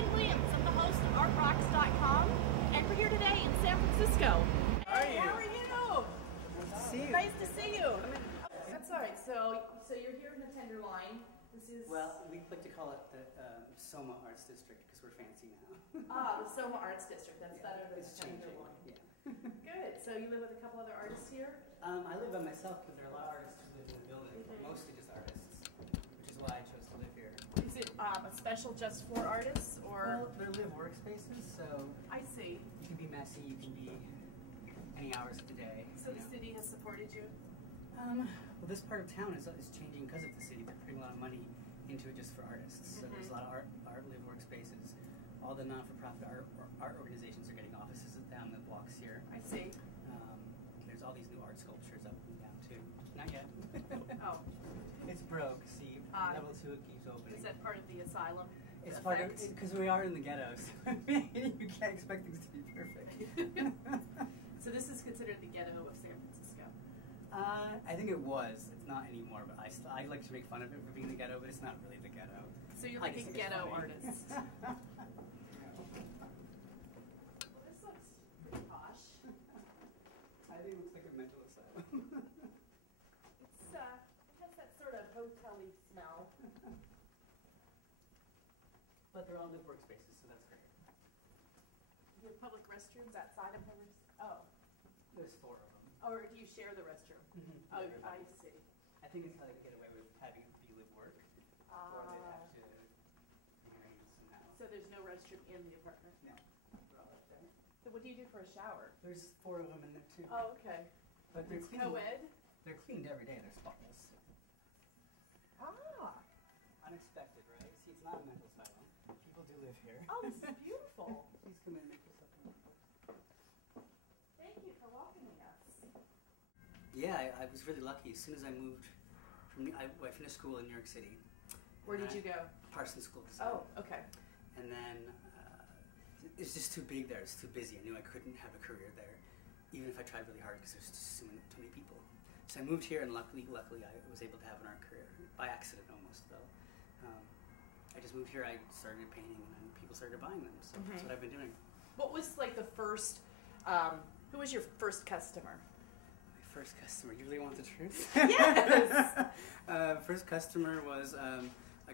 I'm the host of RockX.com, and we're here today in San Francisco. Hey, how are you? See you. Nice to see you. That's all right. So you're here in the Tenderloin. This is We like to call it the Soma Arts District because we're fancy now. the Soma Arts District. That's better than It's the changing. Tenderloin. Yeah. Good. So you live with a couple other artists here? I live by myself because there are a lot of artists who live in the building, mostly just artists, which is why I chose to live here. Is it a special just for artists, or? Well, they're live workspaces, so I see. you can be messy, you can be any hours of the day. So the city has supported you? Well, this part of town is changing because of the city. They're putting a lot of money into it just for artists. So there's a lot of art live workspaces. All the non-for-profit art organizations are getting offices down the blocks here. I see. There's all these new art sculptures up and down too. Not yet. Oh. It's broke. See, level 2 it keeps opening. Is that part of the asylum? It's part of because we are in the ghettos. You can't expect things to be perfect. So this is considered the ghetto of San Francisco. I think it was. It's not anymore. But I like to make fun of it for being the ghetto, but it's not really the ghetto. So you're like a ghetto artist. Well, this looks pretty posh. I think it looks like a mental asylum. It has that sort of hotel-y smell. But they're all live workspaces, so that's great. You have public restrooms outside of them? Oh. There's 4 of them. Or do you share the restroom? Oh, I see. I think it's how they can get away with having it be live work. Or they have to rearrange it somehow. So there's no restroom in the apartment? No. They're all up there. So what do you do for a shower? There's 4 of them in there too. Oh, okay. But they're It's cleaned. co-ed? They're cleaned every day. They're spotless. Ah. Unexpected, right? See, it's not a mental asylum. People do live here. Oh, this is beautiful. Please come in and make this up. Thank you for welcoming us. Yeah, I was really lucky. As soon as I moved from, I finished school in New York City. Where did you go? Parsons School of Design. Oh, okay. And then it's just too big there. It's too busy. I knew I couldn't have a career there, even if I tried really hard, because there's just too many people. So I moved here, and luckily I was able to have an art career by accident almost, though. I just moved here. I started painting, and then people started buying them. So that's what I've been doing. What was like the first? Who was your first customer? My first customer. You really want the truth? Yes. First customer was a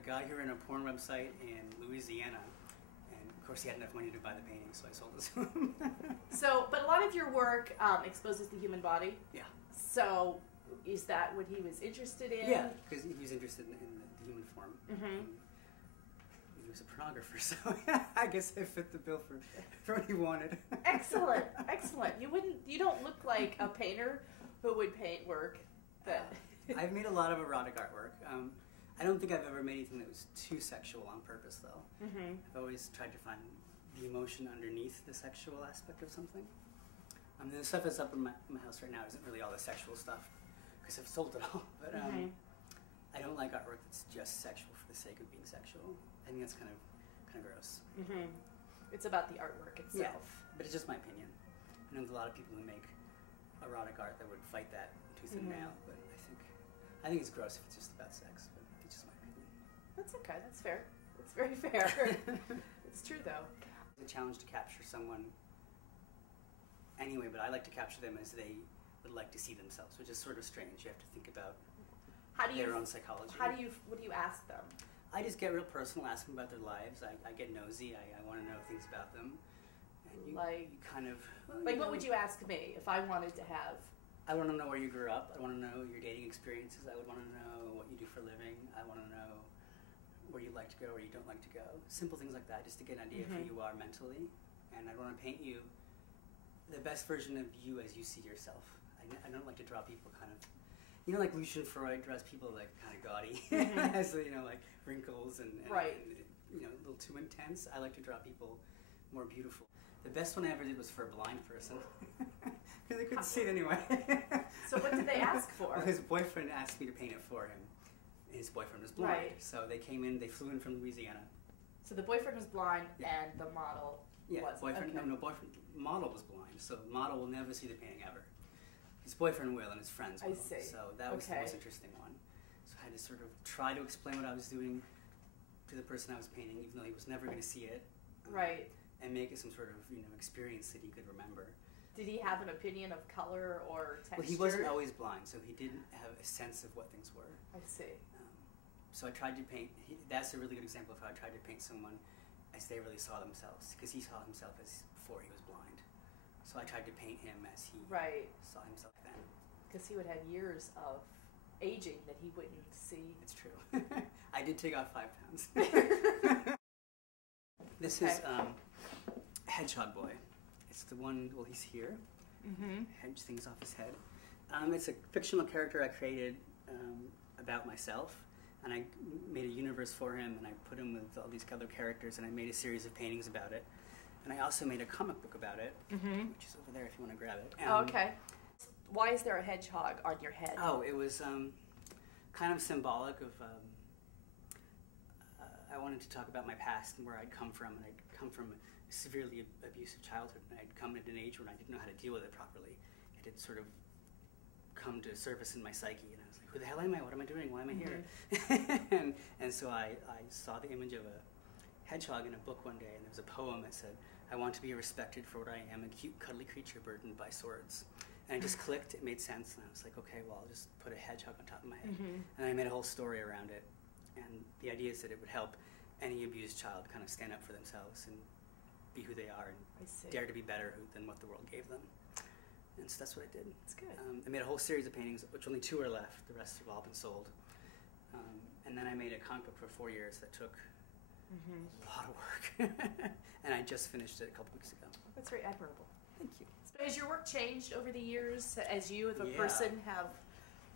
guy who ran a porn website in Louisiana. And of course he had enough money to buy the painting, so I sold it to him. But a lot of your work exposes the human body. Yeah. So is that what he was interested in? Yeah, because he was interested in the human form. He was a pornographer, so I guess I fit the bill for what he wanted. Excellent, excellent. You don't look like a painter who would paint work that. I've made a lot of erotic artwork. I don't think I've ever made anything that was too sexual on purpose, though. I've always tried to find the emotion underneath the sexual aspect of something. The stuff that's up in my house right now isn't really all the sexual stuff, because I've sold it all. But I don't like artwork that's just sexual for the sake of being sexual. I think that's kind of gross. It's about the artwork itself. Yeah, but it's just my opinion. I know there's a lot of people who make erotic art that would fight that tooth and nail, but I think it's gross if it's just about sex, but it's just my opinion. That's okay, that's fair. It's very fair. It's true though. It's a challenge to capture someone anyway, but I like to capture them as they would like to see themselves, which is sort of strange. You have to think about their own psychology. What do you ask them? I just get real personal, ask them about their lives. I get nosy. I want to know things about them. And you kind of... Like, what would you ask me if I wanted to have... I want to know where you grew up. I want to know your dating experiences. I would want to know what you do for a living. I want to know where you like to go, where you don't like to go. Simple things like that, just to get an idea of who you are mentally. And I want to paint you the best version of you as you see yourself. I don't like to draw people kind of... You know, like Lucian Freud draws people like kind of gaudy, so like wrinkles and a little too intense. I like to draw people more beautiful. The best one I ever did was for a blind person, because they couldn't see it anyway. So what did they ask for? Well, his boyfriend asked me to paint it for him. His boyfriend was blind, so they came in. They flew in from Louisiana. So the boyfriend was blind, and the model was boyfriend. Okay. No, boyfriend. Model was blind, so the model will never see the painting ever. His boyfriend will, and his friends will. I see. So that was the most interesting one. So I had to sort of try to explain what I was doing to the person I was painting, even though he was never going to see it. Right. And make it some sort of, you know, experience that he could remember. Did he have an opinion of color or texture? Well, he wasn't always blind, so he didn't have a sense of what things were. I see. So I tried to paint, that's a really good example of how I tried to paint someone as they really saw themselves, because he saw himself as before he was blind. So I tried to paint him as he saw himself then. Because he would have years of aging that he wouldn't see. It's true. I did take off 5 pounds. This is Hedgehog Boy. It's the one, well, he's here. Hedge things off his head. It's a fictional character I created about myself, and I made a universe for him, and I put him with all these other characters, and I made a series of paintings about it. And I also made a comic book about it, which is over there if you want to grab it. Okay. Why is there a hedgehog on your head? Oh, it was kind of symbolic of, I wanted to talk about my past and where I'd come from, and I'd come from a severely abusive childhood, and I'd come at an age when I didn't know how to deal with it properly. It had sort of come to surface in my psyche, and I was like, who the hell am I? What am I doing? Why am I here? and so I saw the image of a hedgehog in a book one day, and there was a poem that said, I want to be respected for what I am, a cute, cuddly creature burdened by swords. And it just clicked, it made sense, and I was like, okay, well, I'll just put a hedgehog on top of my head. And I made a whole story around it. And the idea is that it would help any abused child kind of stand up for themselves and be who they are and dare to be better than what the world gave them. And so that's what I did. That's good. I made a whole series of paintings, which only 2 are left. The rest have all been sold. And then I made a comic book for 4 years that took a lot of work. And I just finished it a couple weeks ago. That's very admirable. Thank you. So has your work changed over the years as you as a person have,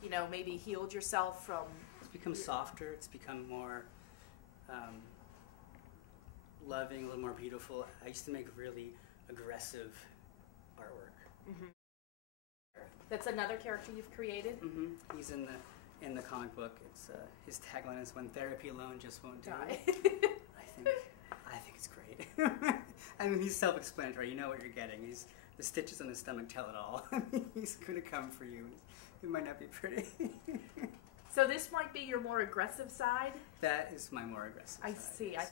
you know, maybe healed yourself from... It's become softer. It's become more loving, a little more beautiful. I used to make really aggressive artwork. That's another character you've created? He's in the comic book. It's his tagline is, "When therapy alone just won't do." Die. I think it's great. I mean, he's self-explanatory. You know what you're getting. The stitches on his stomach tell it all. He's going to come for you. It might not be pretty. So this might be your more aggressive side? That is my more aggressive side. I see. Yes.